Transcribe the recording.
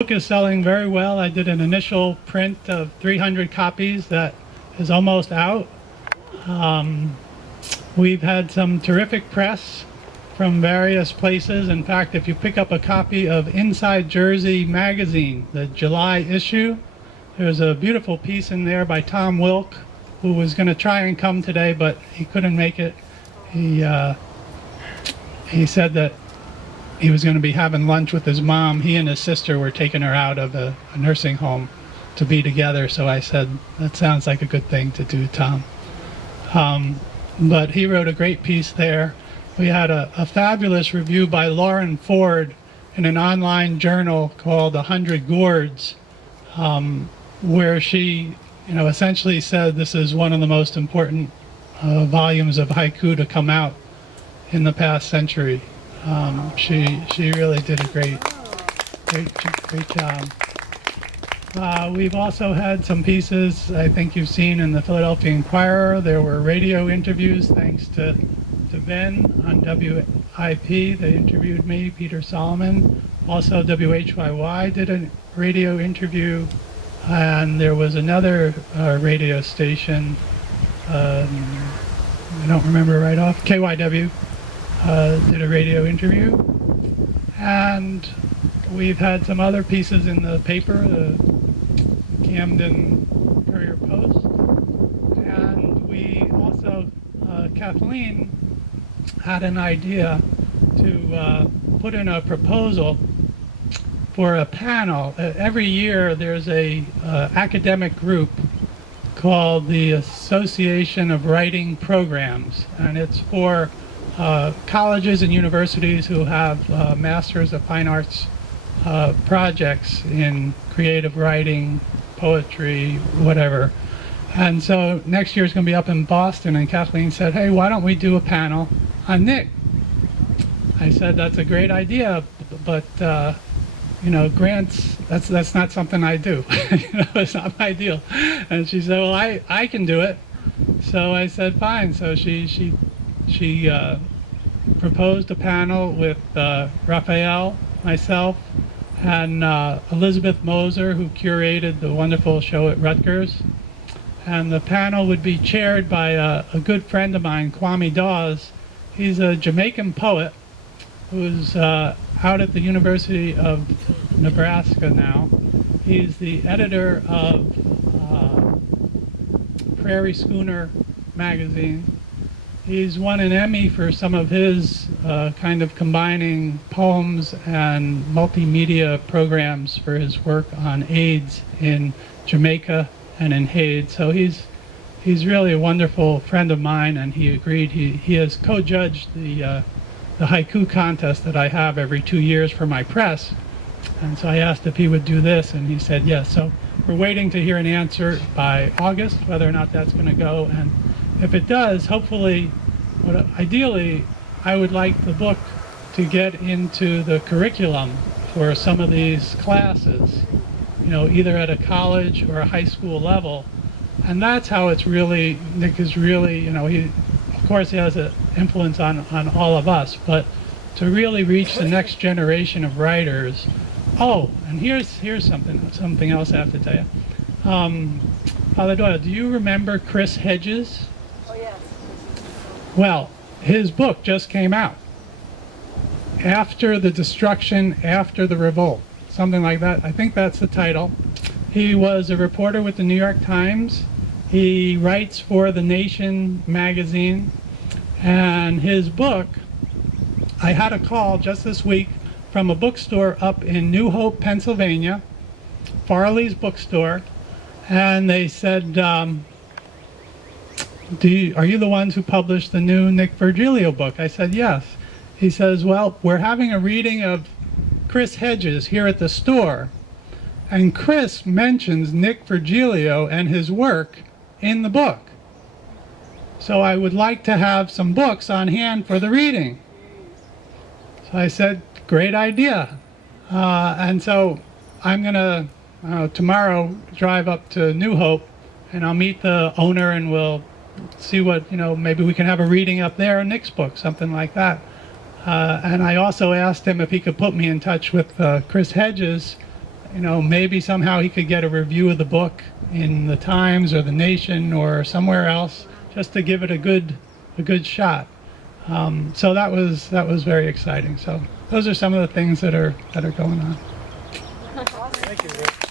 book is selling very well. I did an initial print of 300 copies that is almost out. We've had some terrific press from various places. In fact, if you pick up a copy of Inside Jersey magazine, the July issue, there's a beautiful piece in there by Tom Wilk, who was going to try and come today, but he couldn't make it. He said that he was going to be having lunch with his mom. He and his sister were taking her out of a nursing home to be together. So I said, that sounds like a good thing to do, Tom. But he wrote a great piece there. We had a fabulous review by Lauren Ford in an online journal called 100 Gourds, where she essentially said this is one of the most important volumes of haiku to come out in the past century. She really did a great job. We've also had some pieces I think you've seen in the Philadelphia Inquirer. There were radio interviews thanks to Ben on WIP. They interviewed me, Peter Solomon. Also WHYY did a radio interview, and there was another radio station, I don't remember right off, KYW. Did a radio interview, and we've had some other pieces in the paper, the Camden Courier Post, and we also, Kathleen had an idea to put in a proposal for a panel. Every year there's a academic group called the Association of Writing Programs, and it's for colleges and universities who have Masters of Fine Arts projects in creative writing, poetry, whatever. And so next year is going to be up in Boston, and Kathleen said, hey, why don't we do a panel on Nick? I said, that's a great idea, but grants, that's not something I do. It's not my deal. And she said, well, I can do it. So I said, fine. So she proposed a panel with Raphael, myself, and Elizabeth Moser, who curated the wonderful show at Rutgers. And the panel would be chaired by a good friend of mine, Kwame Dawes. He's a Jamaican poet who's out at the University of Nebraska now. He's the editor of Prairie Schooner magazine. He's won an Emmy for some of his kind of combining poems and multimedia programs for his work on AIDS in Jamaica and in Haiti. So he's really a wonderful friend of mine, and he agreed. He has co-judged the haiku contest that I have every 2 years for my press. And so I asked if he would do this, and he said yes. So we're waiting to hear an answer by August, whether or not that's going to go. And if it does, hopefully, ideally, I would like the book to get into the curriculum for some of these classes, either at a college or a high school level. And that's how it's really, Nick is really, of course he has an influence on all of us, but to really reach the next generation of writers. Oh, and here's something else I have to tell you. Father Doyle, do you remember Chris Hedges? Oh, yes. Well, his book just came out. After the Destruction, After the Revolt. Something like that. I think that's the title. He was a reporter with the New York Times. He writes for The Nation magazine. And his book, I had a call just this week from a bookstore up in New Hope, Pennsylvania, Farley's bookstore, and they said, are you the ones who published the new Nick Virgilio book? I said, yes. He says, well, we're having a reading of Chris Hedges here at the store, and Chris mentions Nick Virgilio and his work in the book. So I would like to have some books on hand for the reading. So I said, great idea. And so I'm going to tomorrow drive up to New Hope, and I'll meet the owner, and we'll see what, maybe we can have a reading up there, Nick's book, something like that. And I also asked him if he could put me in touch with Chris Hedges you know, maybe somehow he could get a review of the book in the Times or the Nation or somewhere else, just to give it a good shot. So that was very exciting. So those are some of the things that are going on. Thank you, Rick.